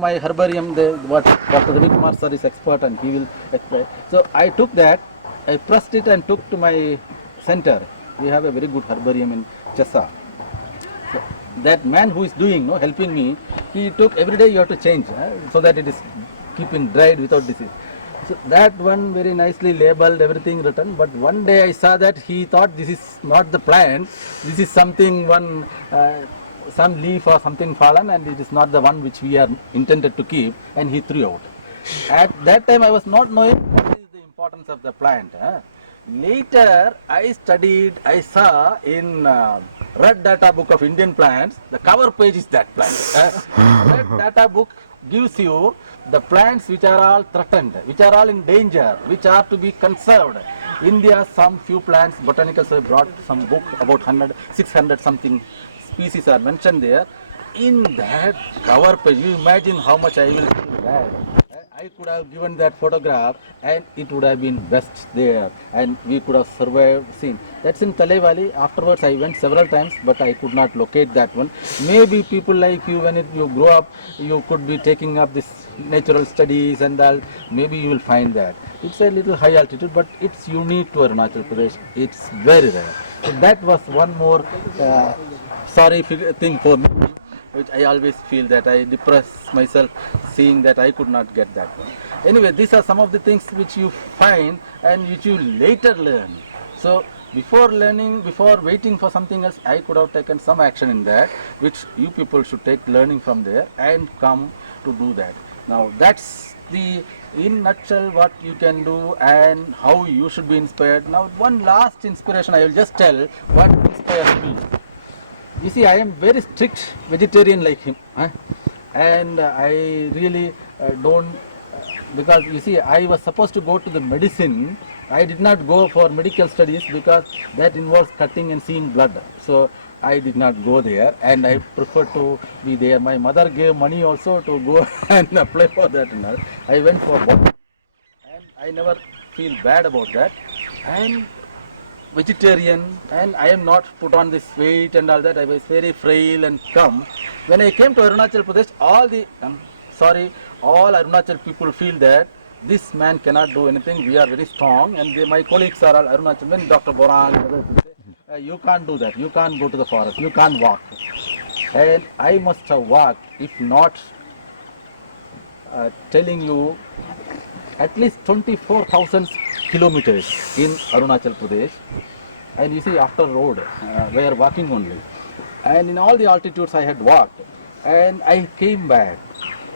my herbarium, what Dr. Ravi Kumar sir is expert and he will explain. So I took that, I pressed it and took to my center. We have a very good herbarium in Chessa. So that man who is doing, no, helping me, he took every day you have to change so that it is keeping dried without disease. So that one very nicely labeled, everything written, but one day I saw that he thought this is not the plant, this is something some leaf or something fallen and it is not the one which we are intended to keep, and he threw out. At that time I was not knowing what is the importance of the plant. Later I studied, I saw in Red Data Book of Indian Plants, the cover page is that plant. Red Data Book gives you the plants which are all threatened, which are all in danger, which are to be conserved. India, some few plants, botanicals have brought some book about 600 something species are mentioned there. In that cover page, you imagine how much I will feel bad. I could have given that photograph and it would have been best there and we could have survived seen. That's in Talai Valley. Afterwards I went several times but I could not locate that one. Maybe people like you, when you grow up, you could be taking up this natural studies and all, maybe you will find that. It's a little high altitude but it's unique to Arunachal Pradesh. It's very rare. So that was one more sorry thing for me, which I always feel that I depress myself seeing that I could not get that one. Anyway, these are some of the things which you find and which you later learn. So before learning, before waiting for something else, I could have taken some action in that, which you people should take learning from there and come to do that. Now that's the in nutshell what you can do and how you should be inspired. Now one last inspiration I will just tell what inspires me. You see, I am very strict vegetarian like him, and I really don't, because you see, I was supposed to go to the medicine. I did not go for medical studies because that involves cutting and seeing blood. So I did not go there, and I prefer to be there. My mother gave money also to go and apply for that and all. I went for both, and I never feel bad about that. And vegetarian, and I am not put on this weight and all that. I was very frail and calm. When I came to Arunachal Pradesh, all Arunachal people feel that this man cannot do anything. We are very strong, and my colleagues are all Arunachal. When Dr. Borang, others will say, you can't do that. You can't go to the forest. You can't walk. And I must have walked, if not telling you, at least 24,000 kilometers in Arunachal Pradesh. And you see, after road, we are walking only. And in all the altitudes I had walked. And I came back.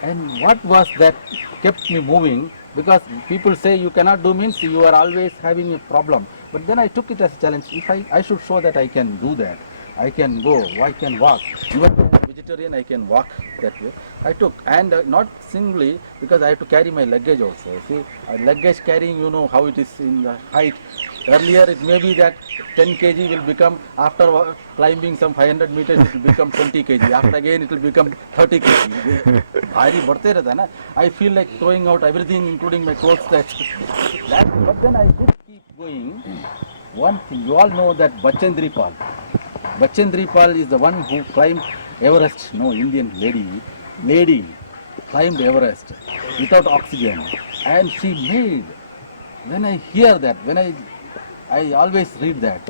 And what was that kept me moving? Because people say you cannot do means you are always having a problem. But then I took it as a challenge. If I should show that I can do that. I can go, I can walk. Even as a vegetarian, I can walk that way. I took, and not singly, because I have to carry my luggage also. See, luggage carrying, you know how it is in the height. Earlier, it may be that 10 kg will become, after climbing some 500 meters, it will become 20 kg. After again, it will become 30 kg. I feel like throwing out everything, including my clothes. But then I did keep going. One thing, you all know that Bachendri Pal. Bachendri Pal is the one who climbed Everest. No, Indian lady climbed Everest without oxygen. And she made, when I hear that, when I always read that,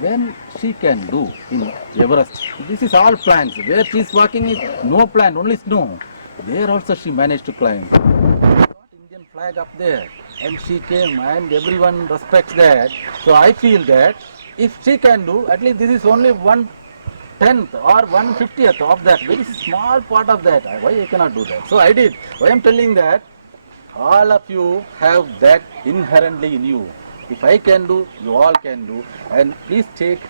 when she can do in Everest, this is all plants. Where she is walking is no plant, only snow. There also she managed to climb. Got Indian flag up there, and she came, and everyone respects that. So I feel that if she can do, at least this is only 1/10 or 1/50th of that, very small part of that. Why I cannot do that? So I did. Why I am telling that, all of you have that inherently in you. If I can do, you all can do. And please take,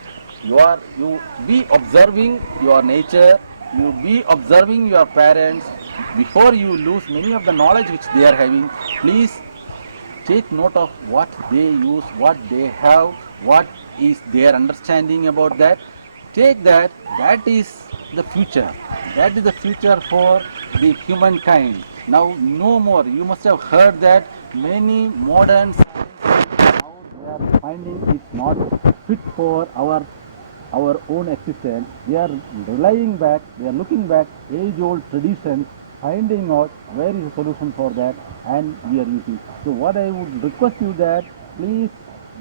you be observing your nature, you be observing your parents. Before you lose many of the knowledge which they are having, please take note of what they use, what they have, what is their understanding about that. Take that, that is the future. That is the future for the humankind. Now no more. You must have heard that many modern science now they are finding it not fit for our own existence. They are relying back, they are looking back age-old traditions finding out where is the solution for that, and we are using. So what I would request you that please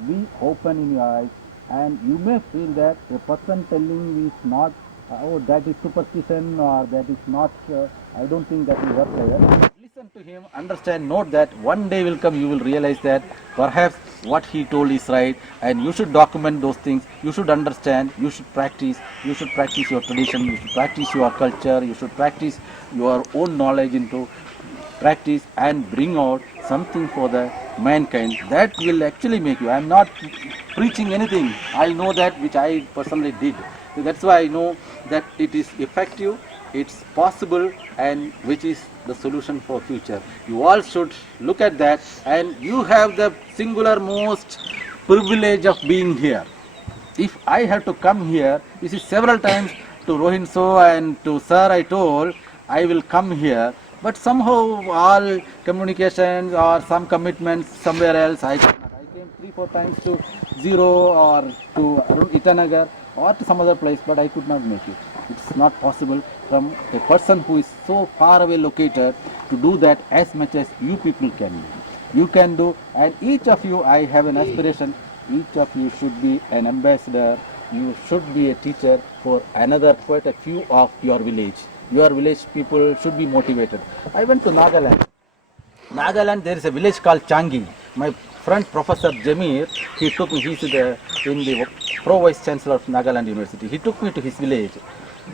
be open in your eyes, and you may feel that a person telling you is not, oh, that is superstition, or that is not, I don't think that will work like that. Listen to him, understand, note that one day will come, you will realize that perhaps what he told is right, and you should document those things, you should understand, you should practice your tradition, you should practice your culture, you should practice your own knowledge into practice and bring out something for the mankind that will actually make you. I am not preaching anything, I know that which I personally did. So that's why I know that it is effective, it's possible, and which is the solution for future. You all should look at that, and you have the singular most privilege of being here. If I have to come here, you see, several times to Rohin So and to Sir I told I will come here, but somehow all communications or some commitments somewhere else I could not. I came 3-4 times to Zero or to Itanagar or to some other place, but I could not make it. It's not possible from a person who is so far away located to do that as much as you people can do. You can do, and each of you, I have an aspiration, each of you should be an ambassador, you should be a teacher for another quite a few of your village. Your village people should be motivated. I went to Nagaland. Nagaland, there is a village called Changi. My friend Professor Jamir, he took me, he's in the Pro Vice Chancellor of Nagaland University. He took me to his village.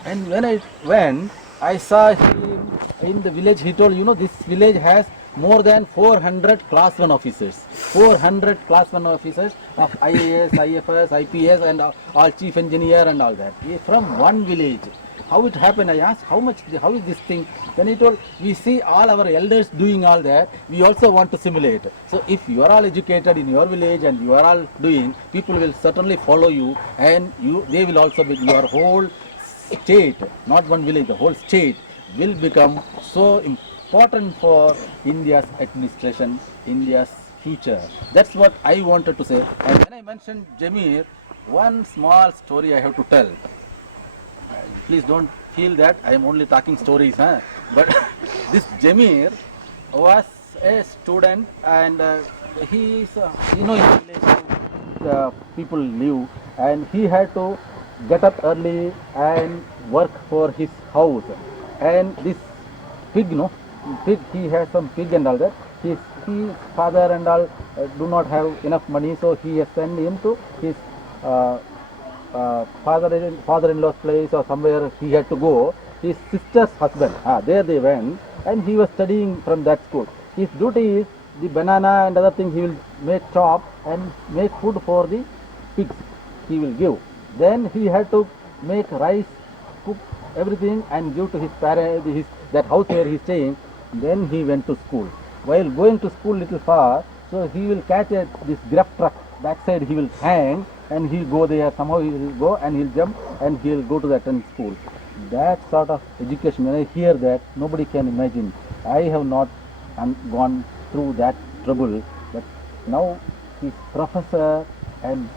And when I went, I saw him in the village. He told, you know, this village has more than 400 class 1 officers. 400 class 1 officers of IAS, IFS, IPS and all chief engineer and all that. From one village. How it happened? I asked, how is this thing? Then he told, we see all our elders doing all that, we also want to simulate. So if you are all educated in your village and you are all doing, people will certainly follow you, and they will also be, your whole state, not one village, the whole state will become so important for India's administration, India's future. That's what I wanted to say. And when I mentioned Jamir, one small story I have to tell. Please don't feel that I am only talking stories, huh? But this Jamir was a student, and he is, in the village people live, and he had to get up early and work for his house. And this pig, he has some pig and all that. His father and all do not have enough money, so he has sent him to his father-in-law's place or somewhere he had to go. His sister's husband, there they went, and he was studying from that school. His duty is the banana and other things he will make chop and make food for the pigs he will give. Then he had to make rice, cook everything and give to his parents, that house where he is staying. Then he went to school. While going to school little far, so he will catch this grab truck, backside he will hang, and he'll go there, somehow he will go and he'll jump and he'll go to that school. That sort of education, when I hear that, nobody can imagine. I have not gone through that trouble, but now he's professor and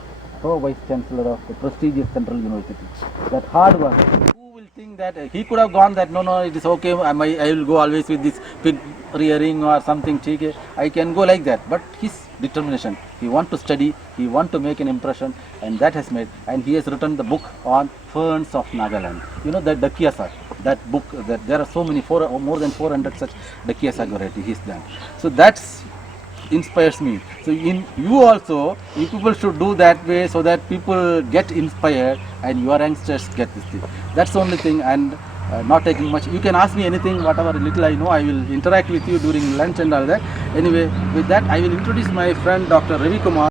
Pro Vice Chancellor of the prestigious Central University. That hard work. Who will think that he could have gone that, no, it is okay, I will go always with this pig rearing or something, I can go like that. But his determination, he want to study, he want to make an impression, and that has made, and he has written the book on ferns of Nagaland. You know, that Dakiasa, that book, that there are so many, more than 400 such Dakiasa variety he's done. So that's inspires me. So in you also, you people should do that way, so that people get inspired and your youngsters get this thing. That's the only thing, and not taking much. You can ask me anything, whatever little I know, I will interact with you during lunch and all that. Anyway, with that, I will introduce my friend Dr. Ravi Kumar.